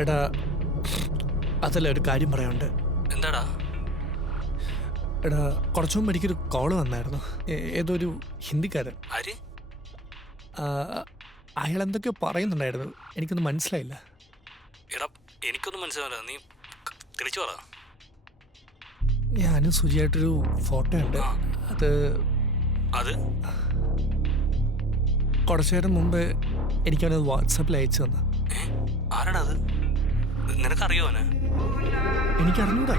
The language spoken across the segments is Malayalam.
എടാ, അതല്ല ഒരു കാര്യം പറയാനുണ്ട്. എന്താടാ? എടാ, കുറച്ചു മുമ്പ് എനിക്കൊരു കോള് വന്നായിരുന്നു. ഏതോ ഒരു ഹിന്ദിക്കാരൻ. ആര്? അയാൾ എന്തൊക്കെയോ പറയുന്നുണ്ടായിരുന്നു, എനിക്കൊന്നും മനസ്സിലായില്ല. എടാ, എനിക്കൊന്നും മനസ്സിലാവില്ല. നീ തെളിച്ചു പറ. ഞാനും സുജിയായിട്ടൊരു ഫോട്ടോ ഉണ്ട്. അത് അത് കുറച്ചു നേരം മുമ്പ് എനിക്കവനത് വാട്സാപ്പിൽ അയച്ചു തന്നു. ആരാടാ അത്? നിനക്കറിയോ അവനെ? എനിക്കറിഞ്ഞൂടാ.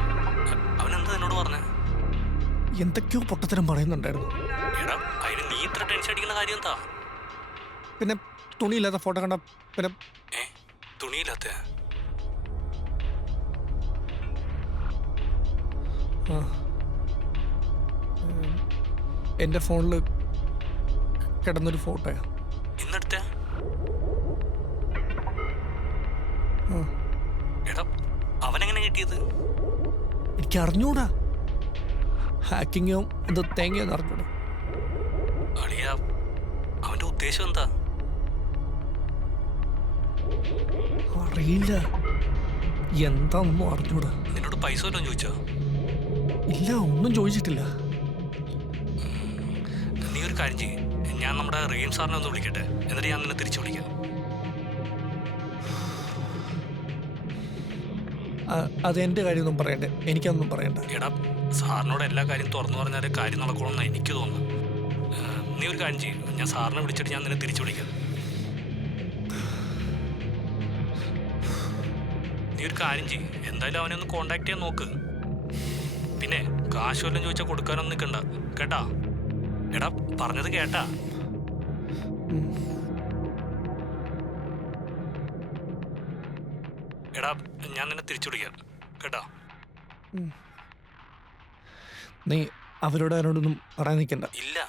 അവനെന്താ എന്നോട് പറഞ്ഞേ? എന്തൊക്കെയോ പൊട്ടത്തരം പറയുന്നുണ്ടായിരുന്നു. എടാ, അതിന് നീ ഇത്ര ടെൻഷൻ അടിക്കുന്ന കാര്യം എന്താ? പിന്നെ തുണിയില്ലാത്ത ഫോട്ടോ കണ്ട പിന്നെ തുണിയില്ലാത്ത എൻ്റെ ഫോണിൽ കിടന്നൊരു ഫോട്ടോയാ. ഇന്നെടുത്ത? എടാ, അവനെങ്ങനെ കിട്ടിയത്? എനിക്ക് അറിഞ്ഞൂടാ. ഹാക്കിങ്ങോ എന്തോ തേങ്ങയോന്ന് അറിഞ്ഞൂടാ. അളിയാ, അവന്റെ ഉദ്ദേശം എന്താ? അറിയില്ല, എന്താണെന്നൊന്നും അറിഞ്ഞൂടാ. നിന്നോട് പൈസ വല്ലതും ചോദിച്ചോ? ഇല്ല, ഒന്നും ചോദിച്ചിട്ടില്ല. നീ ഒരു കാര്യം ചെയ്യ്, ഞാൻ നമ്മുടെ റീം സാറിനെ ഒന്ന് വിളിക്കട്ടെ, എന്നിട്ട് ഞാൻ നിന്നെ തിരിച്ചു വിളിക്കാം. അത് എൻ്റെ കാര്യമൊന്നും പറയണ്ടേ, എനിക്കൊന്നും പറയണ്ട. എടാ, സാറിനോട് എല്ലാ കാര്യം തുറന്നു പറഞ്ഞാലേ കാര്യം നടക്കണമെന്ന് എനിക്ക് തോന്നുന്നു. നീ ഒരു കാര്യം ചെയ്യും, ഞാൻ സാറിനെ വിളിച്ചിട്ട് ഞാൻ നിന്നെ തിരിച്ചു വിളിക്കാം. നീ ഒരു കാര്യം ചെയ്യും, എന്തായാലും അവനെ ഒന്ന് കോണ്ടാക്ട് ചെയ്യാൻ നോക്ക്. പിന്നെ കാശ് വല്ലതും ചോദിച്ചാൽ കൊടുക്കാനൊന്നും നിൽക്കണ്ട കേട്ടാ. എടാ, പറഞ്ഞത് കേട്ടാ? എടാ, ഞാൻ നിന്നെ തിരിച്ചു വിളിക്കാം കേട്ടാ. നീ അവരോട് ആരോടൊന്നും പറയാൻ നിൽക്കണ്ട. ഇല്ല,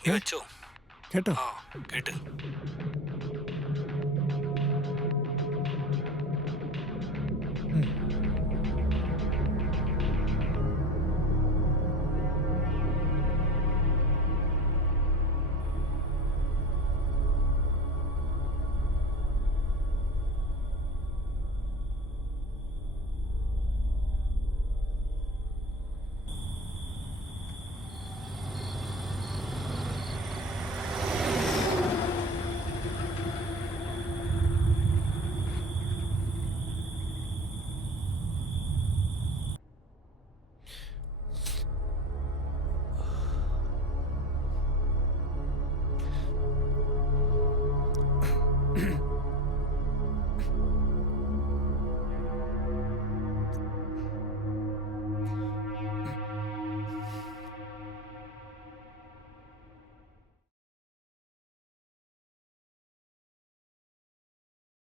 നീ വെച്ചോ. കേട്ടോ? കേട്ട്.